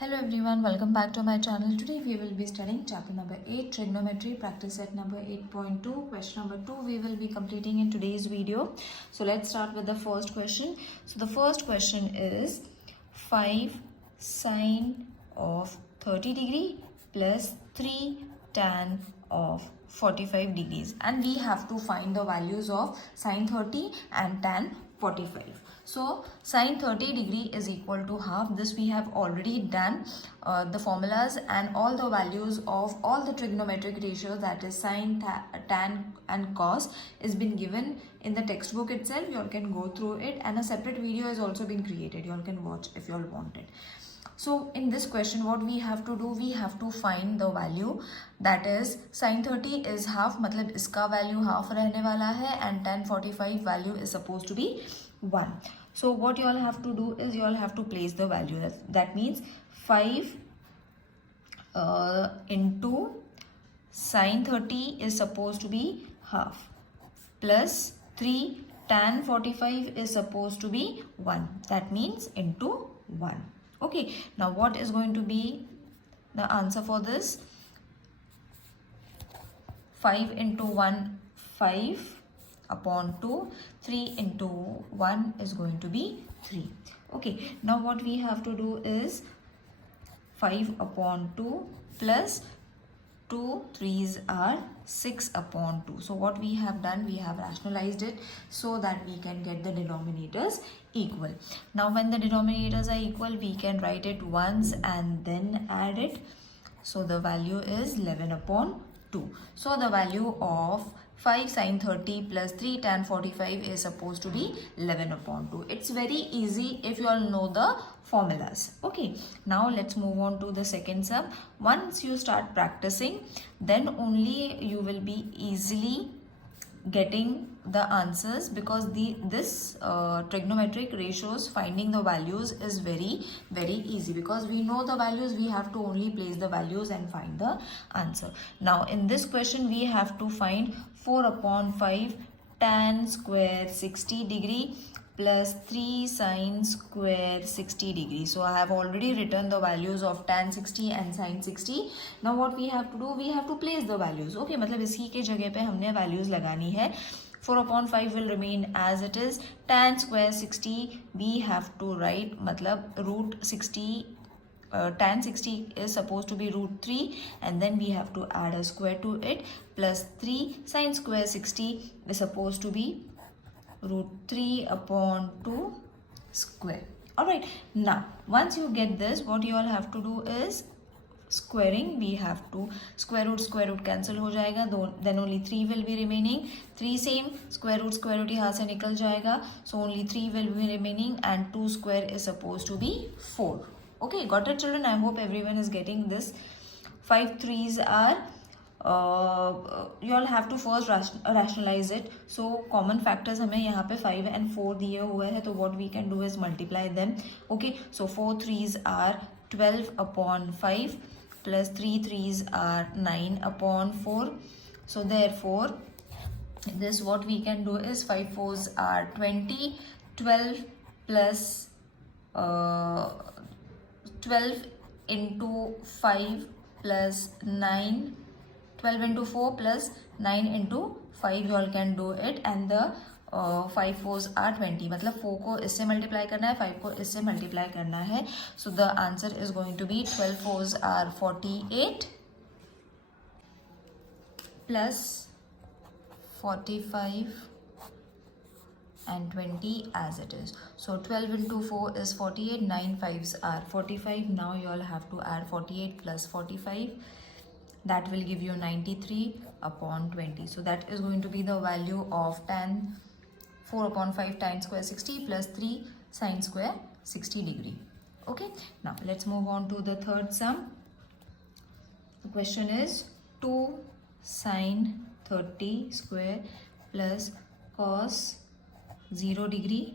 Hello everyone, welcome back to my channel. Today we will be studying chapter number 8, Trigonometry, practice set number 8.2. Question number 2 we will be completing in today's video. So let's start with the first question. So the first question is 5 sine of 30 degree plus 3 tan of 45 degrees, and we have to find the values of sine 30 and tan 45. So sine 30 degree is equal to half. This we have already done the formulas and all the values of all the trigonometric ratios, that is sine, tan and cos, is been given in the textbook itself. You all can go through it, and a separate video has also been created. You all can watch if you all want it. So in this question what we have to do, we have to find the value, that is sin 30 is half, मतलब इसका value half रहने वाला है, and tan 45 value is supposed to be 1. So what you all have to do is you all have to place the value. That means 5 into sin 30 is supposed to be half, plus 3 tan 45 is supposed to be 1. That means into 1. Okay, now what is going to be the answer for this? 5 into 1, 5 upon 2. 3 into 1 is going to be 3. Okay, now what we have to do is 5 upon 2 plus 2 3s are 6 upon 2. So what we have done, we have rationalized it so that we can get the denominators equal. Now when the denominators are equal, we can write it once and then add it. So the value is 11 upon 2. So the value of 5 sin 30 plus 3 tan 45 is supposed to be 11 upon 2. It's very easy if you all know the formulas. Okay, now let's move on to the second sum. Once you start practicing, then only you will be easily getting the answers, because this trigonometric ratios, finding the values is very easy, because we know the values. We have to only place the values and find the answer. Now in this question we have to find 4 upon 5 tan square 60 degree plus 3 sin square 60 degree. So I have already written the values of tan 60 and sin 60. Now what we have to do, we have to place the values. Okay, मतलब इसी के जगह पे हमने values लगानी है. 4 upon 5 will remain as it is. Tan square 60 we have to write, मतलब root 60. Tan 60 is supposed to be root 3, and then we have to add a square to it, plus 3 sin square 60 is supposed to be root 3 upon 2 square. Alright, now once you get this, what you all have to do is squaring. We have to square root cancel हो जाएगा, then only 3 will be remaining. 3 same, square root यहाँ से निकल जाएगा, so only 3 will be remaining, and 2 square is supposed to be 4. Okay, got it children? I hope everyone is getting this. 5 3s are you all have to first rationalize it. So common factors हमें यहाँ पे 5 and 4 दिए हुए हैं, तो what we can do is multiply them. Okay, so 4 3s are 12 upon 5 plus 3 3s are 9 upon 4. So therefore this what we can do is 5 4s are 20. 12 plus 12 into 5 plus 9, 12 into 4 plus 9 into 5, you all can do it, and the 5 4s are 20. मतलब 4 को इससे multiply करना है, 5 को इससे multiply करना है. So the answer is going to be 12 4s are 48 plus 45 and 20 as it is. So 12 into 4 is 48, 9 5s are 45. Now you all have to add 48 plus 45. That will give you 93 upon 20. So that is going to be the value of tan 4 upon 5 tan square 60 plus 3 sin square 60 degree. Okay, now let's move on to the third sum. The question is 2 sin 30 square plus cos 0 degree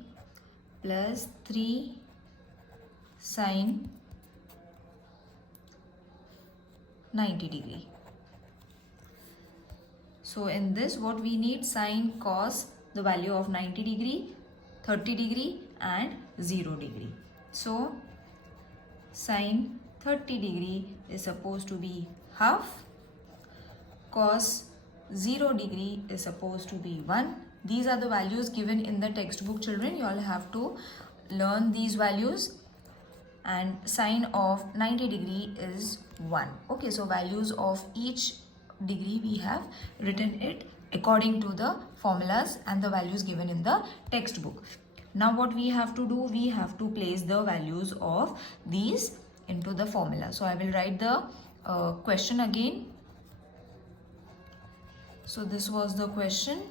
plus 3 sin 90 degree. So in this what we need, sin cos the value of 90 degree, 30 degree and 0 degree. So sin 30 degree is supposed to be half. Cos 0 degree is supposed to be 1. These are the values given in the textbook, children. You all have to learn these values. And sine of 90 degree is 1. Okay, so values of each degree we have written it according to the formulas and the values given in the textbook. Now what we have to do, we have to place the values of these into the formula. So I will write the question again. So this was the question.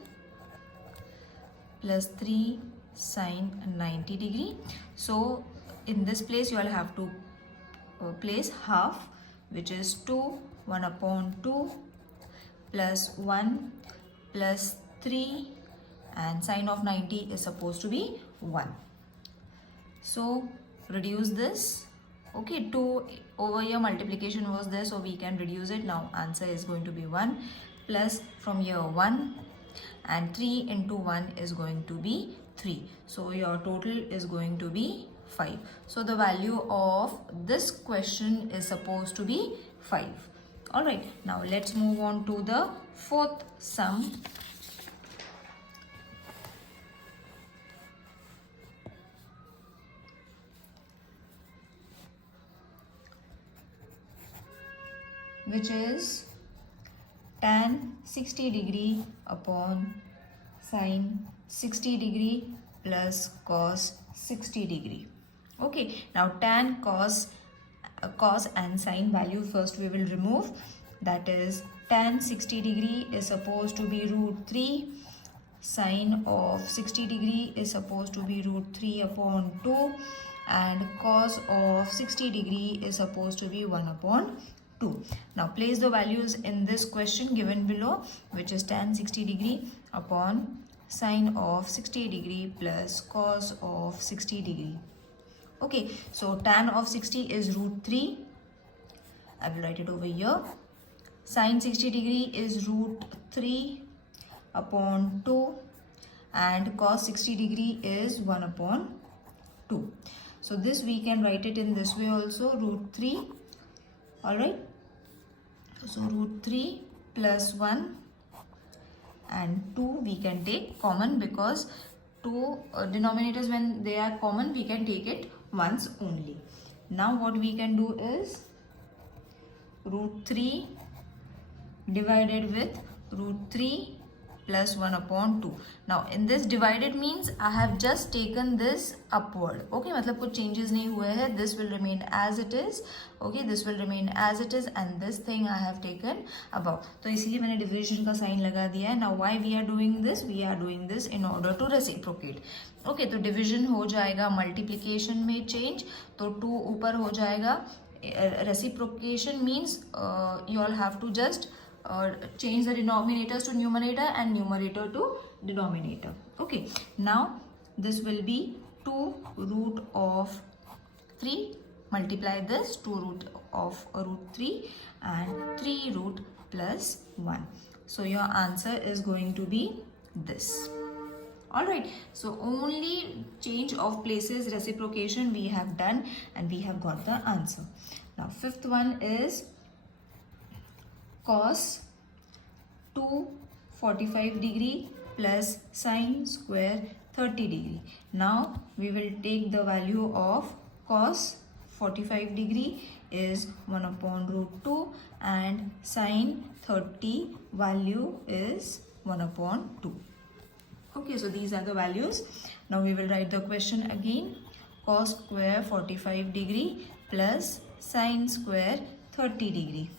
Plus 3 sine 90 degree. So in this place you all have to place half, which is 2, 1 upon 2 plus 1 plus 3, and sine of 90 is supposed to be 1. So reduce this. Okay, 2 over here multiplication was there, so we can reduce it. Now answer is going to be 1 plus from here 1, and 3 into 1 is going to be 3. So your total is going to be 5. So the value of this question is supposed to be 5. Alright, now let's move on to the fourth sum. Which is tan 60 degree upon sine 60 degree plus cos 60 degree. Okay, now tan, cos and sine value first we will remove. That is, tan 60 degree is supposed to be root 3. Sine of 60 degree is supposed to be root 3 upon 2. And cos of 60 degree is supposed to be 1 upon 2. Now place the values in this question given below, which is tan 60 degree upon sine of 60 degree plus cos of 60 degree. Okay, so tan of 60 is root 3. I will write it over here. Sine 60 degree is root 3 upon 2, and cos 60 degree is 1 upon 2. So this we can write it in this way also, root 3. Alright, so root 3 plus 1 and 2 we can take common, because two denominators, when they are common, we can take it once only. Now what we can do is root 3 divided with root 3 plus 1 upon 2. Now in this divided means I have just taken this upward. Okay, मतलब कुछ changes नहीं हुए हैं. This will remain as it is. Okay, this will remain as it is, and this thing I have taken above. तो इसीलिए मैंने division का sign लगा दिया है. Now why we are doing this? We are doing this in order to reciprocate. Okay, तो division हो जाएगा multiplication में change, तो 2 ऊपर हो जाएगा. Reciprocation means you all have to just change the denominators to numerator and numerator to denominator. Okay, now this will be 2 root of 3. Multiply this, 2 root of root 3 and 3 root plus 1. So your answer is going to be this. Alright, so only change of places, reciprocation we have done, and we have got the answer. Now fifth one is cos 245 degree plus sine square 30 degree. Now we will take the value of cos 45 degree is 1 upon root 2, and sine 30 value is 1 upon 2. Okay, so these are the values. Now we will write the question again. Cos square 45 degree plus sine square 30 degree.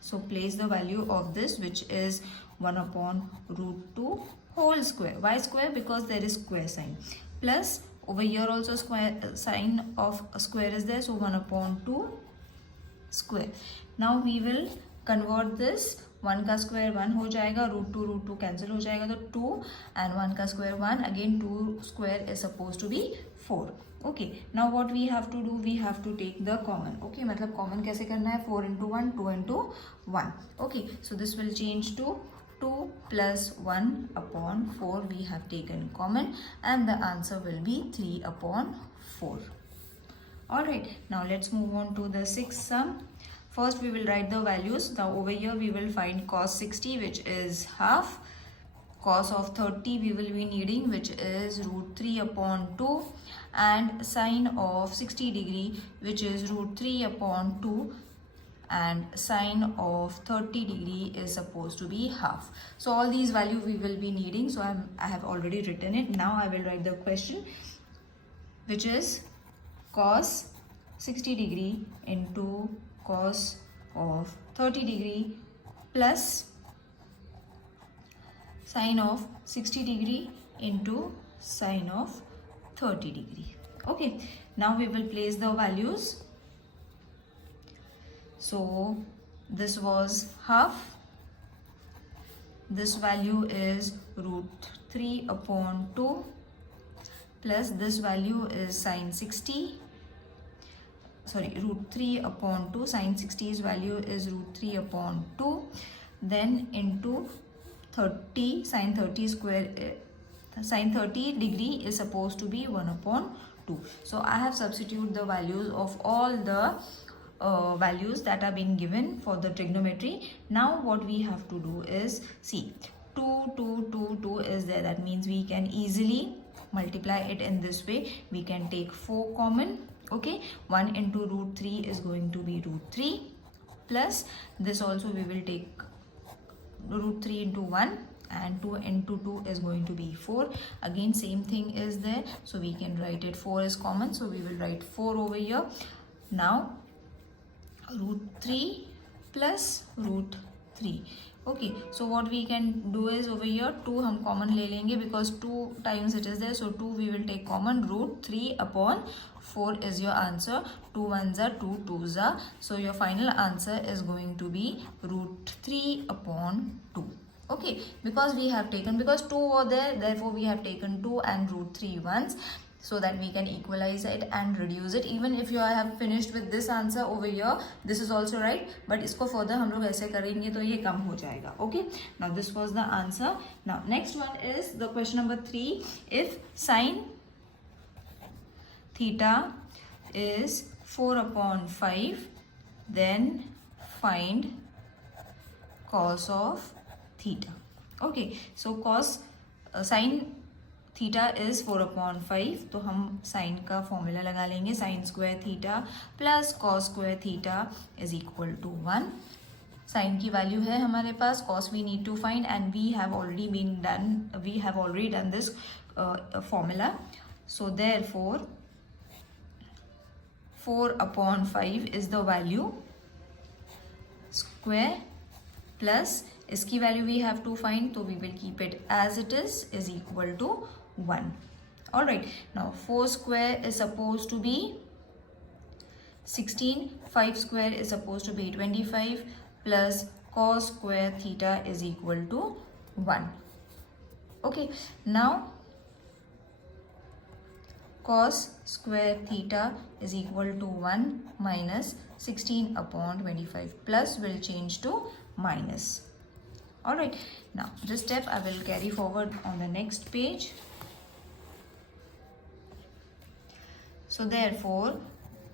So place the value of this, which is 1 upon root 2 whole square. Why square? Because there is square sign. Plus over here also square sign of a square is there, so 1 upon 2 square. Now we will convert this. 1 का square 1 हो जाएगा, root 2 cancel हो जाएगा, तो 2 and 1 का square 1, again 2 square is supposed to be 4. Okay, now what we have to do, we have to take the common. Okay, मतलब common कैसे करना है? 4 into 1, 2 into 1. Okay, so this will change to 2 plus 1 upon 4 we have taken common, and the answer will be 3 upon 4. Alright, now let's move on to the sixth sum. First we will write the values. Now over here we will find cos 60, which is half. Cos of 30 we will be needing, which is root 3 upon 2, and sine of 60 degree, which is root 3 upon 2, and sine of 30 degree is supposed to be half. So all these values we will be needing. So I have already written it. Now I will write the question, which is cos 60 degree into cos of 30 degree plus sine of 60 degree into sine of 30 degree. Okay, now we will place the values. So this was half. This value is root 3 upon 2 plus this value is sine 60. Sorry, root 3 upon 2. Sine 60's value is root 3 upon 2. Then into 30, sine 30 square, sine 30 degree is supposed to be 1 upon 2. So I have substituted the values of all the values that are being given for the trigonometry. Now what we have to do is, see, 2 is there. That means we can easily multiply it in this way. We can take 4 common. Okay, 1 into root 3 is going to be root 3 plus this also we will take root 3 into 1, and 2 into 2 is going to be 4. Again same thing is there, so we can write it. 4 is common, so we will write 4 over here. Now root 3 plus root 3. Okay, so what we can do is over here 2 हम common ले लेंगे because 2 times it is there, so 2 we will take common. Root 3 upon 4 is your answer. 2 ones are 2 twos are, so your final answer is going to be root 3 upon 2. Okay, because we have taken, because 2 were there, therefore we have taken 2 and root 3 once, so that we can equalize it and reduce it. Even if you have finished with this answer over here, this is also right, but इसको further हम लोग ऐसे करेंगे तो ये कम हो जाएगा. Okay, now this was the answer. Now next one is the question number 3. If sine theta is 4 upon 5, then find cos of theta. Okay, so cos sine theta is 4 upon 5, तो हम साइन का formula लगा लेंगे. Sine square theta plus cos square theta is equal to 1. साइन की value है हमारे पास, cos we need to find and we have already done this formula. So therefore 4 upon 5 is the value square plus इसकी value we have to find, तो we will keep it as it is equal to 1. Alright, now 4 square is supposed to be 16, 5 square is supposed to be 25 plus cos square theta is equal to 1. Okay, now cos square theta is equal to 1 minus 16 upon 25 plus will change to minus. Alright, now this step I will carry forward on the next page. So therefore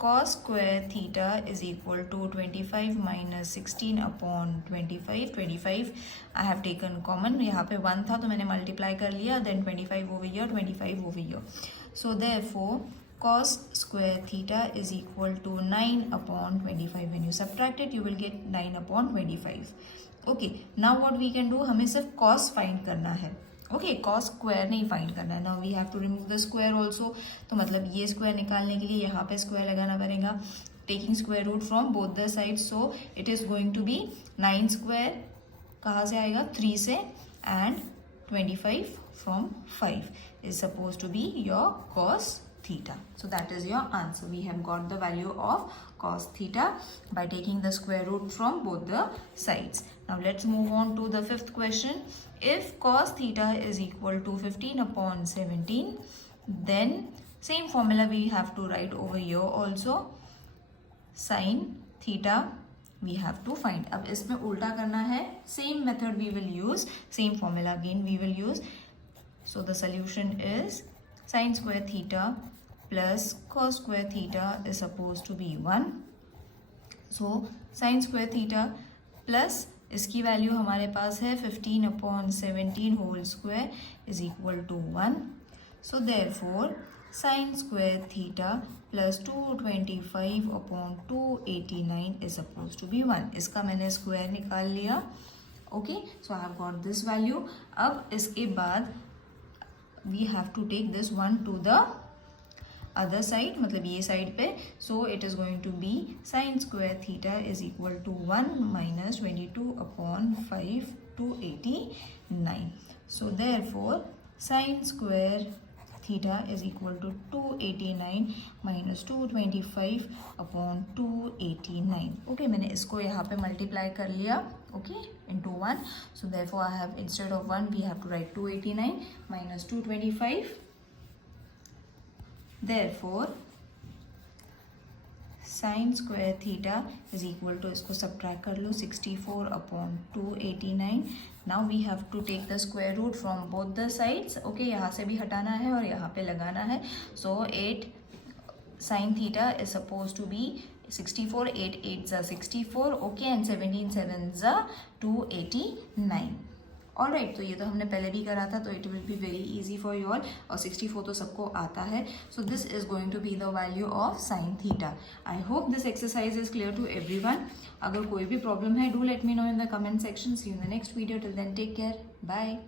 cos square theta is equal to 25 minus 16 upon 25. 25 I have taken common, यहाँ पे 1 था तो मैंने multiply कर लिया, then 25 over here, 25 over here. So therefore cos square theta is equal to 9 upon 25. When you subtract it you will get 9 upon 25. Okay, now what we can do, हमें सिर्फ cos find करना है. Okay, cos square नहीं find करना है. Now we have to remove the square also, तो मतलब ये स्क्वायर निकालने के लिए यहाँ पे स्क्वायर लगाना पड़ेगा. Taking square root from both the side, so it is going to be 9 square कहाँ से आएगा, 3 से, and 25 from 5 is suppose to be your cos theta. So that is your answer. We have got the value of cos theta by taking the square root from both the sides. Now let's move on to the fifth question. If cos theta is equal to 15 upon 17, then same formula we have to write over here also. Sin theta we have to find. अब इसमें उल्टा करना है. Same method we will use. Same formula again we will use. So the solution is sin square theta plus cos square theta is supposed to be 1. So sin square theta plus इसकी value हमारे पास है 15/17 whole square is equal to 1. So therefore sin square theta plus 225/289 is supposed to be 1. इसका मैंने square निकाल लिया. Okay, so I have got this value. अब इसके बाद we have to take this 1 to the other side, मतलब ये side पे. So it is going to be sin square theta is equal to 1 minus 22/5/289. So therefore sin square theta is equal to 289 minus 225/289. Okay, मैंने इसको यहाँ पे multiply कर लिया. Okay, into 1. So therefore I have, instead of 1 we have to write 289 minus 225. Therefore sin square theta is equal to, इसको subtract कर लो, 64/289. Now we have to take the square root from both the sides. Okay, यहाँ से भी हटाना है और यहाँ पे लगाना है. So 8 sin theta is supposed to be 64. 8 8s are 64. Okay, and 17 7s are 289. Alright, तो ये तो हमने पहले भी करा था, तो it will be very easy for you all. और 64 तो सबको आता है. So this is going to be the value of sine theta. I hope this exercise is clear to everyone. अगर कोई भी प्रॉब्लम है, do let me know in the comment section. See you in the next video. Till then take care. Bye.